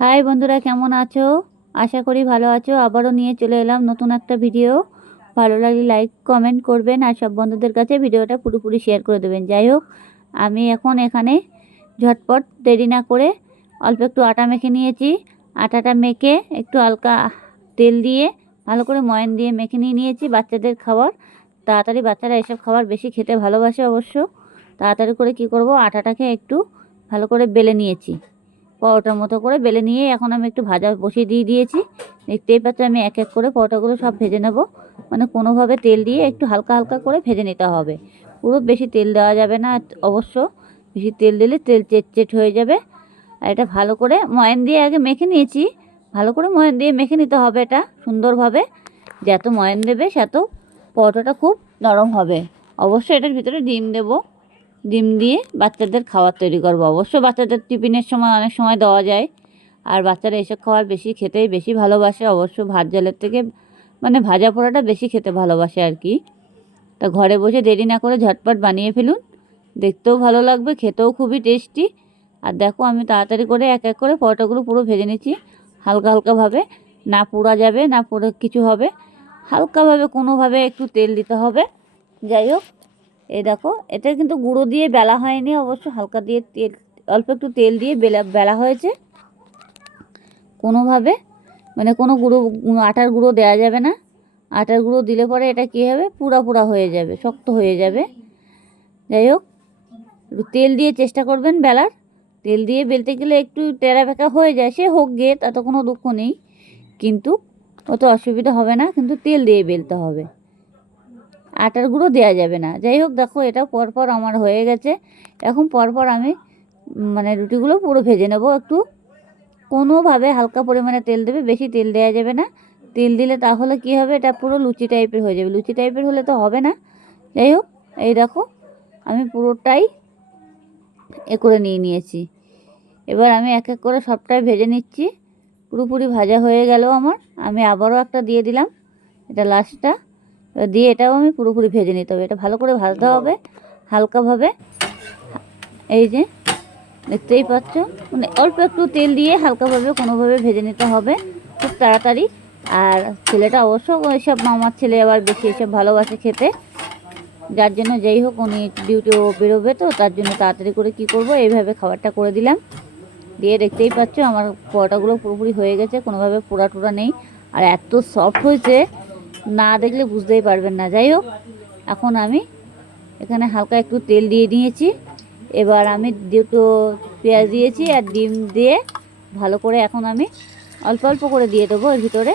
High বন্ধুরা, কেমন আছো? আশা করি ভালো আছো। আবারও নিয়ে চলে এলাম নতুন একটা ভিডিও। ভালো লাগলে লাইক, কমেন্ট করবেন আর সব বন্ধুদের কাছে ভিডিওটা পুরোপুরি শেয়ার করে দেবেন। যাই হোক, আমি এখন এখানে ঝটপট দেরি না করে অল্প একটু আটা মেখে নিয়েছি। আটাটা মেখে একটু হালকা তেল দিয়ে, ভালো করে ময়ান দিয়ে মেখে নিয়ে নিয়েছি বাচ্চাদের খাবার। তাড়াতাড়ি বাচ্চারা এসব খাবার বেশি খেতে ভালোবাসে অবশ্য। তাড়াতাড়ি করে কি করব? আটাটাকে একটু ভালো করে বেলে নিয়েছি। পরোটার মতো করে বেলে নিয়ে এখন আমি একটু ভাজা বসিয়ে দিয়ে দিয়েছি। দেখতেই পাচ্ছ আমি এক এক করে পরোটাগুলো সব ভেজে নেব। মানে কোনোভাবে তেল দিয়ে একটু হালকা হালকা করে ভেজে নিতে হবে। পুরো বেশি তেল দেওয়া যাবে না, অবশ্য বেশি তেল দিলে তেল চেট চেট হয়ে যাবে। আর এটা ভালো করে ময়ান দিয়ে আগে মেখে নিয়েছি। ভালো করে ময়ান দিয়ে মেখে নিতে হবে এটা সুন্দরভাবে। যত ময়ান দেবে, সেত পরোটাটা খুব নরম হবে। অবশ্যই এটার ভিতরে ডিম দেবো। ডিম দিয়ে বাচ্চাদের খাবার তৈরি করব। অবশ্য বাচ্চাদের টিফিনের সময় অনেক সময় দেওয়া যায়। আর বাচ্চারা এসব খাবার বেশি খেতেই বেশি ভালোবাসে। অবশ্য ভাত জলের থেকে মানে ভাজা পোড়াটা বেশি খেতে ভালোবাসে আর কি। তা ঘরে বসে দেরি না করে ঝটপট বানিয়ে ফেলুন। দেখতেও ভালো লাগবে, খেতেও খুবই টেস্টি। আর দেখো আমি তাড়াতাড়ি করে এক এক করে পরোটাগুলো পুরো ভেজে নিচ্ছি। হালকা হালকাভাবে না পোড়া যাবে, না পুরো কিছু হবে। হালকাভাবে কোনোভাবে একটু তেল দিতে হবে। যাই হোক এই দেখো, এটা কিন্তু গুঁড়ো দিয়ে বেলা হয়নি, অবশ্য হালকা দিয়ে তেল, অল্প একটু তেল দিয়ে বেলা বেলা হয়েছে। কোনোভাবে মানে কোনো গুঁড়ো, আটার গুঁড়ো দেওয়া যাবে না। আটার গুঁড়ো দিলে পরে এটা কী হবে? পুরা পুরা হয়ে যাবে, শক্ত হয়ে যাবে। যাই হোক তেল দিয়ে চেষ্টা করবেন বেলার। তেল দিয়ে বেলতে গেলে একটু টেরা বেঁকা হয়ে যায়, সে হোক গে, তাতে কোনো দুঃখ নেই। কিন্তু অত অসুবিধা হবে না, কিন্তু তেল দিয়ে বেলতে হবে। আটার গুঁড়ো দেওয়া যাবে না। যাই হোক, দেখো এটা পরপর আমার হয়ে গেছে। এখন পরপর আমি মানে রুটিগুলো পুরো ভেজে নেব একটু। কোনোভাবে হালকা পরিমাণে তেল দেবে, বেশি তেল দেওয়া যাবে না। তেল দিলে তাহলে কি হবে, এটা পুরো লুচি টাইপের হয়ে যাবে। লুচি টাইপের হলে তো হবে না। যাই হোক, এই দেখো, আমি পুরোটাই এ করে নিয়ে নিয়েছি। এবার আমি এক এক করে সবটাই ভেজে নিচ্ছি। পুরোপুরি ভাজা হয়ে গেল আমার। আমি আবারও একটা দিয়ে দিলাম। এটা লাস্টটা দিয়ে এটাও আমি পুরোপুরি ভেজে নিতে হবে। এটা ভালো করে ভাজতে হবে হালকাভাবে। এই যে দেখতেই পাচ্ছ? মানে অল্প একটু তেল দিয়ে হালকাভাবে কোনোভাবে ভেজে নিতে হবে খুব তাড়াতাড়ি। আর ছেলেটা অবশ্য ওইসব মামার ছেলে আবার বেশি এসব ভালোবাসে খেতে। যার জন্য যেই হোক উনি ডিউটিও বেরোবে তো তার জন্য তাড়াতাড়ি করে কি করব এইভাবে খাবারটা করে দিলাম। দিয়ে দেখতেই পাচ্ছ আমার পরোটাগুলো পুরোপুরি হয়ে গেছে কোনোভাবে পোড়া টোড়া নেই। আর এত সফট হয়েছে না দেখলে বুঝতেই পারবেন না। যাই হোক, এখন আমি এখানে হালকা একটু তেল দিয়ে নিয়েছি। এবার আমি দুটো পেঁয়াজ দিয়েছি আর ডিম দিয়ে ভালো করে এখন আমি অল্প অল্প করে দিয়ে দেবো এর ভিতরে।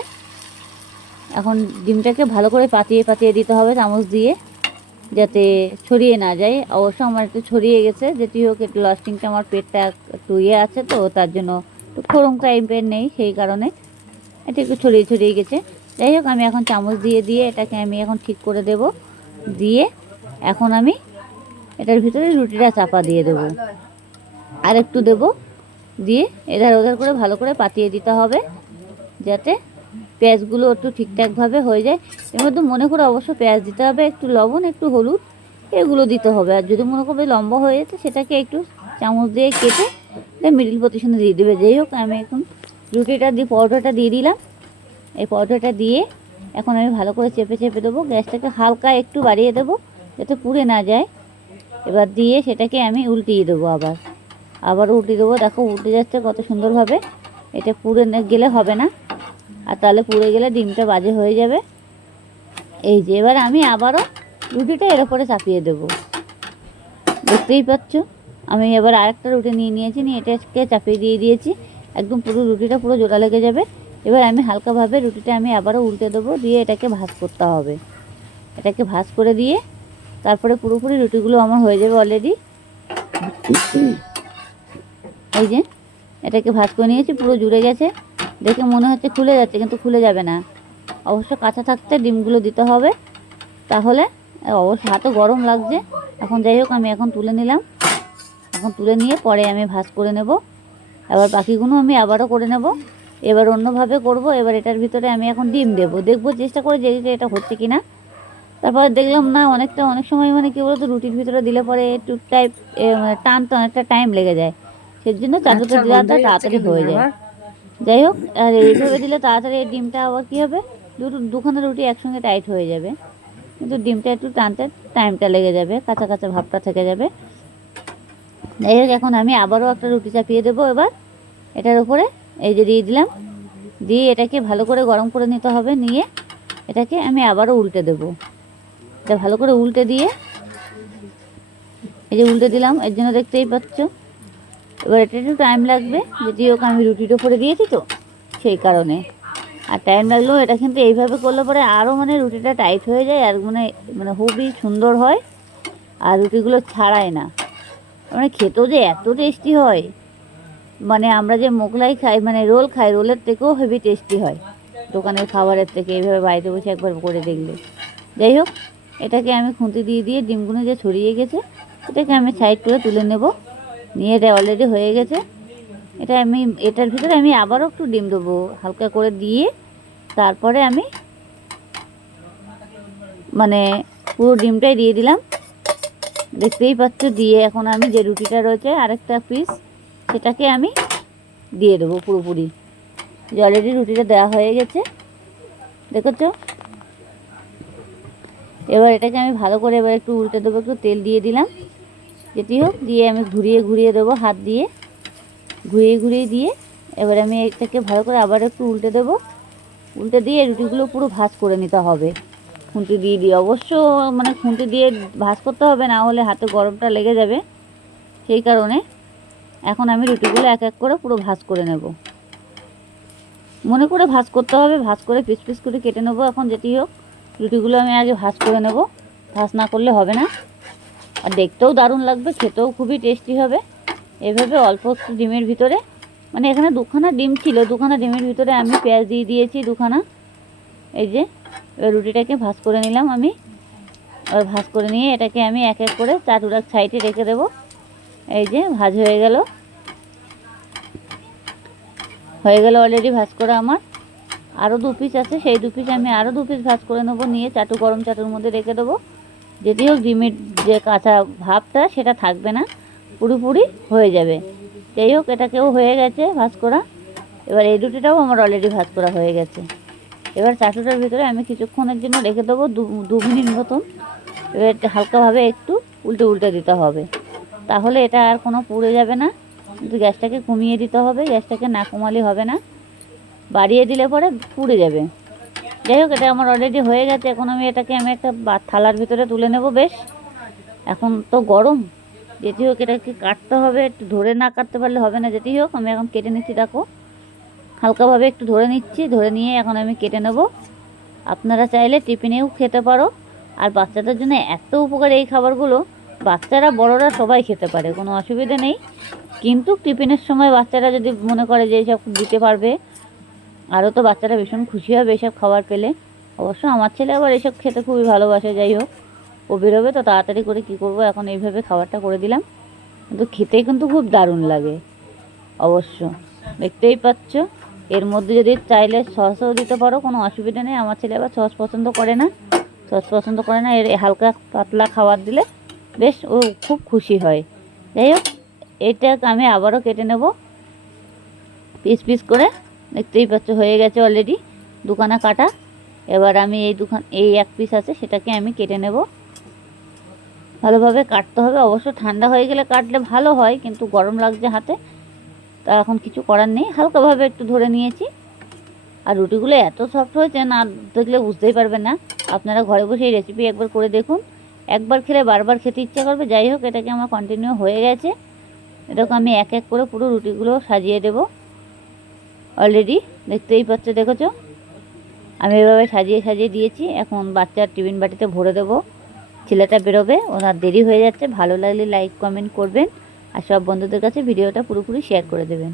এখন ডিমটাকে ভালো করে পাতিয়ে পাতিয়ে দিতে হবে চামচ দিয়ে, যাতে ছড়িয়ে না যায়। অবশ্য আমার একটু ছড়িয়ে গেছে, যেটি হোক একটু লাস্টিংটা আমার পেটটা একটু ইয়ে আছে তো, তার জন্য একটু খোরম টাইপের নেই সেই কারণে। এটা একটু ছড়িয়ে ছড়িয়ে গেছে। যাই হোক, আমি এখন চামচ দিয়ে দিয়ে এটাকে আমি এখন ঠিক করে দেব। দিয়ে এখন আমি এটার ভিতরে রুটিটা চাপা দিয়ে দেব। আর একটু দেব। দিয়ে এধার ওধার করে ভালো করে পাতিয়ে দিতে হবে, যাতে পেঁয়াজগুলো একটু ঠিকঠাকভাবে হয়ে যায়। এর মধ্যে মনে করে অবশ্য পেঁয়াজ দিতে হবে, একটু লবণ, একটু হলুদ, এগুলো দিতে হবে। আর যদি মনে করবে লম্বা হয়ে যেতে সেটাকে একটু চামচ দিয়ে কেটে মিডিল পজিশনে দিয়ে দেবে। যাই হোক, আমি এখন রুটিটা দিয়ে পরোটাটা দিয়ে দিলাম। এই পরোটাটা দিয়ে এখন আমি ভালো করে চেপে চেপে দেবো। গ্যাসটাকে হালকা একটু বাড়িয়ে দেবো, যাতে পুড়ে না যায়। এবার দিয়ে সেটাকে আমি উল্টিয়ে দেবো আবার। আবার উল্টিয়ে দেবো। দেখো উল্টে যাচ্ছে কত সুন্দরভাবে। এটা পুড়ে গেলে হবে না। আর তাহলে পুড়ে গেলে ডিমটা বাজে হয়ে যাবে। এই যে এবার আমি আবারও রুটিটা এর ওপরে চাপিয়ে দেবো। দেখতেই পাচ্ছ? আমি এবার আরেকটা রুটি নিয়ে নিয়েছি। নিয়ে এটাকে চাপিয়ে দিয়ে দিয়েছি। একদম পুরো রুটিটা পুরো জোড়া লেগে যাবে। এবার আমি হালকাভাবে রুটিটা আমি আবারও উল্টে দেবো, দিয়ে এটাকে ভাজ করতে হবে। এটাকে ভাজ করে দিয়ে তারপরে পুরোপুরি রুটিগুলো আমার হয়ে যাবে অলরেডি এই যে, এটাকে ভাজ করে নিয়েছি, পুরো জুড়ে গেছে। দেখে মনে হচ্ছে খুলে যাচ্ছে, কিন্তু খুলে যাবে না। অবশ্য কাঁচা থাকতে ডিমগুলো দিতে হবে। তাহলে অবশ্য হাতও গরম লাগছে। এখন যাই হোক, আমি এখন তুলে নিলাম। এখন তুলে নিয়ে পরে আমি ভাজ করে নেব। আবার বাকিগুলো আমি আবারও করে নেব। এবার অন্যভাবে করব এবার এটার ভিতরে আমি এখন ডিম দেবো। দেখব চেষ্টা করে যে এটা হচ্ছে কি না তারপর দেখলাম না অনেকটা অনেক সময় মানে কী বলতো রুটির ভিতরে দিলে পরে একটু টাইপ মানে টানতে অনেকটা টাইম লেগে যায়। সেই জন্য চাদরটা আচ্ছা, দেওয়াটা তাড়াতাড়ি হয়ে যায়। যাই হোক আর এইভাবে দিলে তাড়াতাড়ি এই ডিমটা আবার কী হবে? দুটো দুখানা রুটি একসঙ্গে টাইট হয়ে যাবে। কিন্তু ডিমটা একটু টানতে টাইমটা লেগে যাবে কাঁচা কাঁচা ভাবটা থেকে যাবে। যাই হোক এখন আমি আবারও একটা রুটি চাপিয়ে দেবো এবার এটার উপরে। এই যে দিয়ে দিলাম। দিয়ে এটাকে ভালো করে গরম করে নিতে হবে, নিয়ে এটাকে আমি আবারও উল্টে দেবো। এটা ভালো করে উল্টে দিয়ে এই যে উল্টে দিলাম, এর জন্য দেখতেই পাচ্ছ। এবার এটা একটু টাইম লাগবে যদি ওকে আমি রুটির ওপরে দিয়েছি তো, সেই কারণে। আর টাইম লাগলেও এটা কিন্তু এইভাবে করলে পরে আরও মানে রুটিটা টাইট হয়ে যায় আর মানে মানে খুবই সুন্দর হয়। আর রুটিগুলো ছাড়ায় না। মানে খেতেও যে এত টেস্টি হয়। মানে আমরা যে মোগলাই খাই মানে রোল খাই, রোলের থেকেও হেভি টেস্টি হয়। দোকানের খাবারের থেকে এইভাবে বাড়িতে বসে একবার করে দেখলে। যাই হোক, এটাকে আমি খুঁতি দিয়ে দিয়ে ডিমগুলো যে ছড়িয়ে গেছে, এটাকে আমি সাইড করে তুলে নেব। নিয়ে এটা অলরেডি হয়ে গেছে। এটা আমি, এটার ভিতরে আমি আবারও একটু ডিম দেবো, হালকা করে দিয়ে। তারপরে আমি মানে পুরো ডিমটাই দিয়ে দিলাম। দেখতেই পাচ্ছ, দিয়ে এখন আমি যে রুটিটা রয়েছে, আরেকটা পিস সেটাকে আমি দিয়ে দেবো পুরোপুরি। অলরেডি রুটিটা দেওয়া হয়ে গেছে। দেখেছ? এবার এটাকে আমি ভালো করে এবার একটু উল্টে দেবো, একটু তেল দিয়ে দিলাম। যেটি হোক, দিয়ে আমি ঘুরিয়ে ঘুরিয়ে দেবো হাত দিয়ে। ঘুরিয়ে ঘুরিয়ে দিয়ে এবার আমি এটাকে ভালো করে আবার একটু উল্টে দেবো। উল্টে দিয়ে রুটিগুলো পুরো ভাজ করে নিতে হবে। খুন্তি দিয়ে দিয়ে। অবশ্য মানে খুন্তি দিয়ে ভাজ করতে হবে, না হলে হাতে গরমটা লেগে যাবে। সেই কারণে এখন আমি রুটিগুলো এক এক করে পুরো ভাজ করে নেব। মনে করে ভাজ করতে হবে, ভাজ করে পিস পিস করে কেটে নেব, এখন যেটি হোক, রুটিগুলো আমি আগে ভাজ করে নেব। ভাজ না করলে হবে না। আর দেখতেও দারুণ লাগবে, খেতেও খুবই টেস্টি হবে। এভাবে অল্প একটু ডিমের ভিতরে মানে এখানে দুখানা ডিম ছিল, দুখানা ডিমের ভিতরে আমি পেঁয়াজ দিয়ে দিয়েছি, দুখানা। এই যে রুটিটাকে ভাজ করে নিলাম আমি। এবার ভাজ করে নিয়ে এটাকে আমি এক এক করে চাটুরাক সাইডে রেখে দেবো। এই যে ভাজ হয়ে গেল। হয়ে গেল অলরেডি ভাজ করা আমার। আরও দু পিস আছে, সেই দু পিস আমি আরও দু পিস ভাজ করে নেব, নিয়ে চাটু, গরম চাটুর মধ্যে রেখে দেবো। যদিও ডিমের যে কাঁচা ভাবটা, সেটা থাকবে না, পুরোপুরি হয়ে যাবে। যাই হোক, এটাকেও হয়ে গেছে ভাজ করা। এবার এই রুটিটাও আমার অলরেডি ভাজ করা হয়ে গেছে। এবার চাটুটার ভিতরে আমি কিছুক্ষণের জন্য রেখে দেবো, দু মিনিট মতন। এবার হালকাভাবে একটু উল্টে উল্টে দিতে হবে। তাহলে এটা আর কোনো পুড়ে যাবে না। কিন্তু গ্যাসটাকে কমিয়ে দিতে হবে, গ্যাসটাকে না কমালে হবে না। বাড়িয়ে দিলে পরে পুড়ে যাবে। যাই হোক, এটা আমার অলরেডি হয়ে গেছে। এখন আমি এটাকে, আমি একটা থালার ভিতরে তুলে নেব, বেশ। এখন তো গরম। যেটি হোক, এটাকে কাটতে হবে। একটু ধরে না কাটতে পারলে হবে না যেটি হোক। আমি এখন কেটে নিচ্ছি, দেখো। হালকাভাবে একটু ধরে নিচ্ছি। ধরে নিয়ে এখন আমি কেটে নেব। আপনারা চাইলে টিফিনেও খেতে পারো। আর বাচ্চাদের জন্য এত উপকার এই খাবারগুলো। বাচ্চারা, বড়রা সবাই খেতে পারে, কোনো অসুবিধা নেই। কিন্তু টিফিনের সময় বাচ্চারা যদি মনে করে যে এইসব দিতে পারবে, আরও তো বাচ্চারা ভীষণ খুশি হবে এসব খাবার পেলে। অবশ্য আমার ছেলে আবার এসব খেতে খুবই ভালোবাসে, যাই হোক। ও বেরোবে তো তাড়াতাড়ি করে কি করব, এখন এইভাবে খাবারটা করে দিলাম। কিন্তু খেতে কিন্তু খুব দারুণ লাগে, অবশ্য। দেখতেই পাচ্ছ, এর মধ্যে যদি চাইলে সসও দিতে পারো, কোনো অসুবিধা নেই। আমার ছেলে আবার সস পছন্দ করে না, সস পছন্দ করে না, এর হালকা পাতলা খাবার দিলে বেশ, ও খুব খুশি হয়। যাই হোক, এটা আমি আবারও কেটে নেব। পিস পিস করে, দেখতেই পাচ্ছ, হয়ে গেছে অলরেডি দুখানা কাটা। এবার আমি এই দুখান, এই এক পিস আছে, সেটাকে আমি কেটে নেব। ভালোভাবে কাটতে হবে। অবশ্য ঠান্ডা হয়ে গেলে কাটলে ভালো হয়, কিন্তু গরম লাগছে হাতে। তা এখন কিছু করার নেই। হালকাভাবে একটু ধরে নিয়েছি। আর রুটিগুলো এত সফট হয়েছে, না দেখলে বুঝতেই পারবেন না। আপনারা ঘরে বসে এই রেসিপি একবার করে দেখুন। একবার খেলে বারবার খেতে ইচ্ছা করবে, যাই হোক, এটাকে আমার কন্টিনিউ হয়ে গেছে। এটাকে আমি এক এক করে পুরো রুটিগুলো সাজিয়ে দেব। অলরেডি দেখতেই পাচ্ছ, দেখেছ? আমি এভাবে সাজিয়ে সাজিয়ে দিয়েছি। এখন বাচ্চার টিফিন বাটিতে ভরে দেবো। ছেলেটা বেরোবে, ওনার দেরি হয়ে যাচ্ছে। ভালো লাগলে লাইক কমেন্ট করবেন। আর সব বন্ধুদের কাছে ভিডিওটা পুরোপুরি শেয়ার করে দেবেন।